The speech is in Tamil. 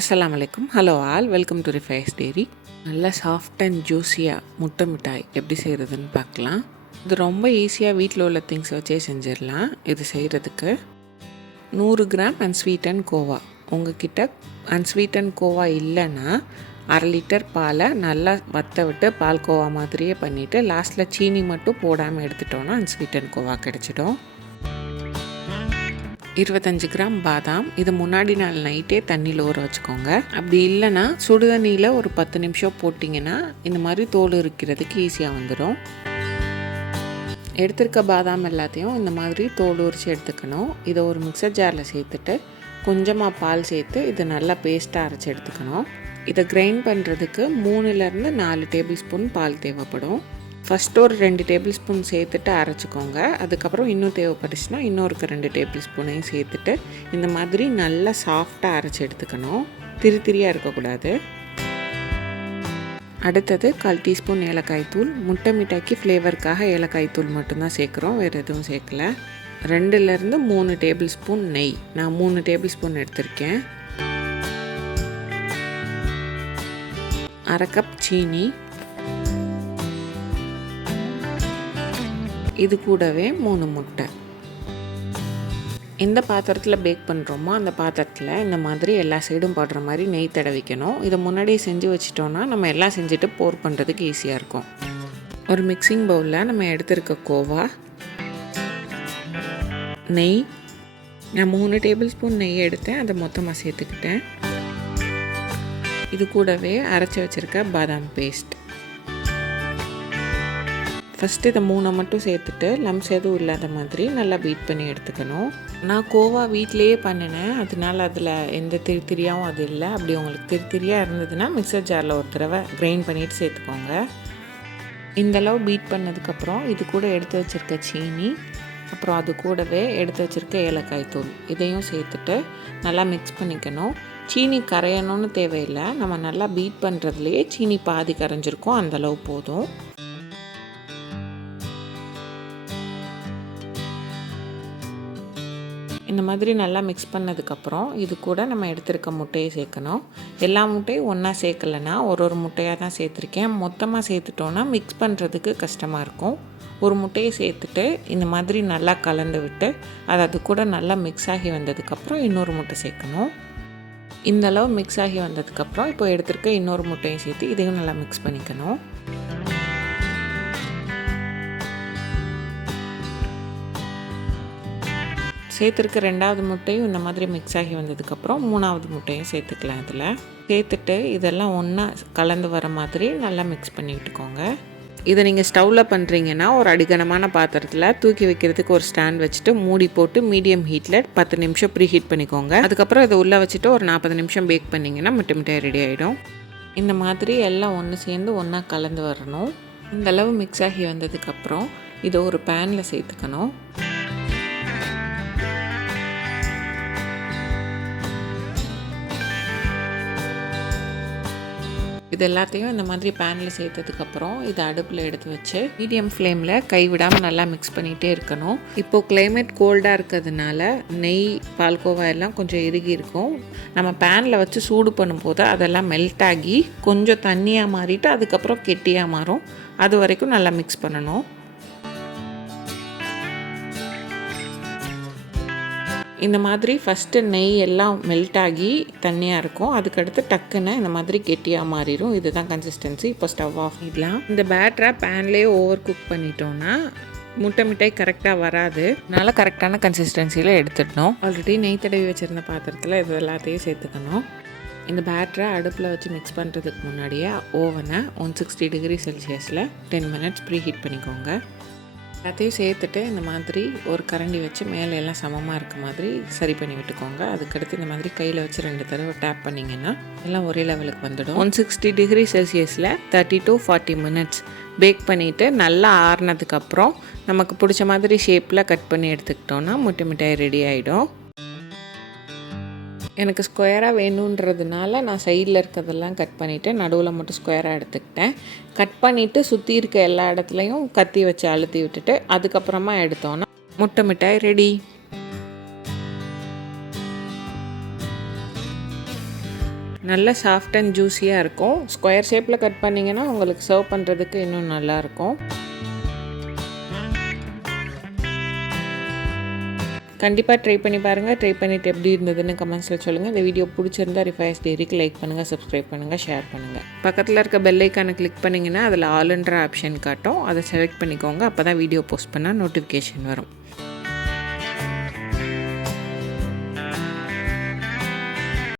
அஸ்ஸலாமு அலைக்கும். Hello all, welcome to Rifais dairy. நல்லா சாஃப்ட் அண்ட் ஜூஸியாக முட்டை மிட்டாய் எப்படி செய்கிறதுன்னு பார்க்கலாம். இது ரொம்ப ஈஸியாக வீட்டில் உள்ள திங்ஸ் வச்சே செஞ்சிடலாம். இது செய்கிறதுக்கு 100 கிராம் அன்ஸ்வீட்டன் கோவா. உங்ககிட்ட அன்ஸ்வீட்டன் கோவா இல்லைன்னா 1/2 லிட்டர் பாலை நல்லா வற்ற விட்டு பால் கோவா மாதிரியே பண்ணிவிட்டு லாஸ்ட்டில் சீனி மட்டும் போடாமல் எடுத்துட்டோன்னா அன்ஸ்வீட்டன் கோவா கிடச்சிடும். 25 கிராம் பாதாம். இது முன்னாடி நாள் நைட்டே தண்ணியில் ஊற வச்சுக்கோங்க. அப்படி இல்லைன்னா சுடுதண்ணியில் ஒரு 10 நிமிஷம் போட்டிங்கன்னா இந்த மாதிரி தோல் இருக்கிறதுக்கு ஈஸியாக வந்துடும். எடுத்துருக்க பாதாம் எல்லாத்தையும் இந்த மாதிரி தோல் உரித்து எடுத்துக்கணும். இதை ஒரு மிக்சர் ஜாரில் சேர்த்துட்டு கொஞ்சமாக பால் சேர்த்து இதை நல்லா பேஸ்ட்டாக அரைச்சி எடுத்துக்கணும். இதை கிரைண்ட் பண்ணுறதுக்கு 3லேருந்து 4 டேபிள் ஸ்பூன் பால் தேவைப்படும். ஃபஸ்ட்டு ஒரு 2 டேபிள் ஸ்பூன் சேர்த்துட்டு அரைச்சிக்கோங்க. அதுக்கப்புறம் இன்னும் தேவைப்பட்டுச்சுன்னா இன்னொரு 2 டேபிள் ஸ்பூனையும் சேர்த்துட்டு இந்த மாதிரி நல்லா சாஃப்டாக அரைச்சி எடுத்துக்கணும். திரியாக இருக்கக்கூடாது. அடுத்தது 1/4 டீஸ்பூன் ஏலக்காய் தூள். முட்டை மிட்டாய்க்கு ஃப்ளேவருக்காக ஏலக்காய் தூள் மட்டும்தான் சேர்க்குறோம், வேறு எதுவும் சேர்க்கல. 2லேருந்து 3 டேபிள் ஸ்பூன் நெய். நான் 3 டேபிள் ஸ்பூன் எடுத்திருக்கேன். 1/2 கப் சீனி. இது கூடவே 3 முட்டை. எந்த பாத்திரத்தில் பேக் பண்ணுறோமோ அந்த பாத்திரத்தில் இந்த மாதிரி எல்லா சைடும் படுற மாதிரி நெய் தடவிக்கணும். இதை முன்னாடியே செஞ்சு வச்சிட்டோன்னா நம்ம எல்லாம் செஞ்சுட்டு போர் பண்ணுறதுக்கு ஈஸியாக இருக்கும். ஒரு மிக்சிங் பவுலில் நம்ம எடுத்துருக்க கோவா, நெய். நான் 3 டேபிள் ஸ்பூன் நெய் எடுத்தேன், அதை மொத்தமாக சேர்த்துக்கிட்டேன். இது கூடவே அரைச்சி வச்சுருக்க பாதாம் பேஸ்ட். ஃபஸ்ட்டு இதை 3 மட்டும் சேர்த்துட்டு லம்ஸ் எதுவும் இல்லாத மாதிரி நல்லா பீட் பண்ணி எடுத்துக்கணும். நான் கோவா வீட்டிலையே பண்ணினேன், அதனால அதில் எந்த திரியாகவும் அது இல்லை. அப்படி உங்களுக்கு திரியாக இருந்ததுன்னா மிக்சர் ஜாரில் ஒரு தடவை கிரைண்ட் பண்ணிவிட்டு சேர்த்துக்கோங்க. இந்தளவு பீட் பண்ணதுக்கப்புறம் இது கூட எடுத்து வச்சுருக்க சீனி, அப்புறம் அது கூடவே எடுத்து வச்சுருக்க ஏலக்காய் தூள் இதையும் சேர்த்துட்டு நல்லா மிக்ஸ் பண்ணிக்கணும். சீனி கரையணும்னு தேவையில்லை, நம்ம நல்லா பீட் பண்ணுறதுலையே சீனி பாதி கரைஞ்சிருக்கும், அந்தளவு போதும். இந்த மாதிரி நல்லா மிக்ஸ் பண்ணதுக்கப்புறம் இது கூட நம்ம எடுத்துருக்க முட்டையை சேர்க்கணும். எல்லா முட்டையும் ஒன்றா சேர்க்கலைன்னா ஒரு முட்டையாக தான் சேர்த்துருக்கேன். மொத்தமாக சேர்த்துட்டோன்னா மிக்ஸ் பண்ணுறதுக்கு கஷ்டமாக இருக்கும். ஒரு முட்டையை சேர்த்துட்டு இந்த மாதிரி நல்லா கலந்து விட்டு அது கூட நல்லா மிக்ஸ் ஆகி வந்ததுக்கப்புறம் இன்னொரு முட்டை சேர்க்கணும். இந்தளவு மிக்ஸ் ஆகி வந்ததுக்கப்புறம் இப்போ எடுத்துருக்க இன்னொரு முட்டையும் சேர்த்து இதையும் நல்லா மிக்ஸ் பண்ணிக்கணும். சேர்த்துருக்க 2வது முட்டையும் இந்த மாதிரி மிக்ஸ் ஆகி வந்ததுக்கப்புறம் 3வது முட்டையும் சேர்த்துக்கலாம். இதில் சேர்த்துட்டு இதெல்லாம் ஒன்றா கலந்து வர மாதிரி நல்லா மிக்ஸ் பண்ணி விட்டுக்கோங்க. இதை நீங்கள் ஸ்டவ்வில் பண்ணுறீங்கன்னா ஒரு அடிகனமான பாத்திரத்தில் தூக்கி வைக்கிறதுக்கு ஒரு ஸ்டாண்ட் வச்சுட்டு மூடி போட்டு மீடியம் ஹீட்டில் 10 நிமிஷம் ப்ரீ ஹீட் பண்ணிக்கோங்க. அதுக்கப்புறம் இதை உள்ளே வச்சுட்டு ஒரு 40 நிமிஷம் பேக் பண்ணிங்கன்னா முட்டை மிட்டாய் ரெடி ஆகிடும். இந்த மாதிரி எல்லாம் ஒன்று சேர்ந்து ஒன்றா கலந்து வரணும். இந்தளவு மிக்ஸ் ஆகி வந்ததுக்கப்புறம் இதை ஒரு பேனில் சேர்த்துக்கணும். இது எல்லாத்தையும் இந்த மாதிரி பேனில் சேர்த்ததுக்கப்புறம் இதை அடுப்பில் எடுத்து வச்சு மீடியம் ஃப்ளேமில் கைவிடாமல் நல்லா மிக்ஸ் பண்ணிகிட்டே இருக்கணும். இப்போது கிளைமேட் கோல்டாக இருக்கிறதுனால நெய், பால்கோவா எல்லாம் கொஞ்சம் இறுகி இருக்கும். நம்ம பேனில் வச்சு சூடு பண்ணும்போது அதெல்லாம் மெல்ட் ஆகி கொஞ்சம் தண்ணியாக மாறிட்டு அதுக்கப்புறம் கெட்டியாக மாறும். அது வரைக்கும் நல்லா மிக்ஸ் பண்ணணும். இந்த மாதிரி ஃபஸ்ட்டு நெய் எல்லாம் மெல்ட் ஆகி தண்ணியாக இருக்கும். அதுக்கடுத்து டக்குன்னு இந்த மாதிரி கெட்டியாக மாறிடும். இதுதான் கன்சிஸ்டன்சி. இப்போ ஸ்டவ் ஆஃப் பண்ணிடலாம். இந்த பேட்டரை பேன்லேயே ஓவர் குக் பண்ணிட்டோன்னா முட்டை மிட்டாய் கரெக்டாக வராது. அதனால் கரெக்டான கன்சிஸ்டன்சியில் எடுத்துடணும். ஆல்ரெடி நெய் தடவி வச்சுருந்த பாத்திரத்தில் இது எல்லாத்தையும் சேர்த்துக்கணும். இந்த பேட்டரை அடுப்பில் வச்சு மிக்ஸ் பண்ணுறதுக்கு முன்னாடியே ஓவனை 160 டிகிரி செல்சியஸில் 10 மினிட்ஸ் ப்ரீ ஹீட் பண்ணிக்கோங்க. எல்லாத்தையும் சேர்த்துட்டு இந்த மாதிரி ஒரு கரண்டி வச்சு மேலே எல்லாம் சமமாக இருக்க மாதிரி சரி பண்ணி விட்டுக்கோங்க. அதுக்கடுத்து இந்த மாதிரி கையில் வச்சு 2 தடவை டேப் பண்ணிங்கன்னா எல்லாம் ஒரே லெவலுக்கு வந்துடும். 160 டிகிரி செல்சியஸில் 30 to 40 மினிட்ஸ் பேக் பண்ணிவிட்டு நல்லா ஆறுனதுக்கப்புறம் நமக்கு பிடிச்ச மாதிரி ஷேப்பில் கட் பண்ணி எடுத்துக்கிட்டோன்னா முட்டை மிட்டாய் ரெடி ஆகிடும். எனக்கு ஸ்கொயராக வேணுன்றதுனால நான் சைடில் இருக்கிறதெல்லாம் கட் பண்ணிவிட்டு நடுவில் மட்டும் ஸ்கொயராக எடுத்துக்கிட்டேன். கட் பண்ணிவிட்டு சுற்றி இருக்க எல்லா இடத்துலையும் கத்தி வச்சு அழுத்தி விட்டுட்டு அதுக்கப்புறமா எடுத்தோன்னா முட்டை மிட்டாய் ரெடி. நல்லா சாஃப்ட் அண்ட் ஜூஸியாக இருக்கும். ஸ்கொயர் ஷேப்பில் கட் பண்ணிங்கன்னா உங்களுக்கு சர்வ் பண்ணுறதுக்கு இன்னும் நல்லாயிருக்கும். கண்டிப்பாக ட்ரை பண்ணி பாருங்கள். ட்ரை பண்ணிவிட்டு எப்படி இருந்ததுன்னு கமெண்ட்ஸில் சொல்லுங்கள். இந்த வீடியோ பிடிச்சிருந்தா ரிஃபைஸ் டெய்ரிக்கு லைக் பண்ணுங்கள், சப்ஸ்கிரைப் பண்ணுங்கள், ஷேர் பண்ணுங்கள். பக்கத்தில் இருக்க பெல் ஐக்கானை கிளிக் பண்ணிங்கன்னா அதில் ஆல்ன்ற ஆப்ஷன் காட்டும். அதை செலக்ட் பண்ணிக்கோங்க. அப்போ தான் வீடியோ போஸ்ட் பண்ணால் நோட்டிஃபிகேஷன் வரும்.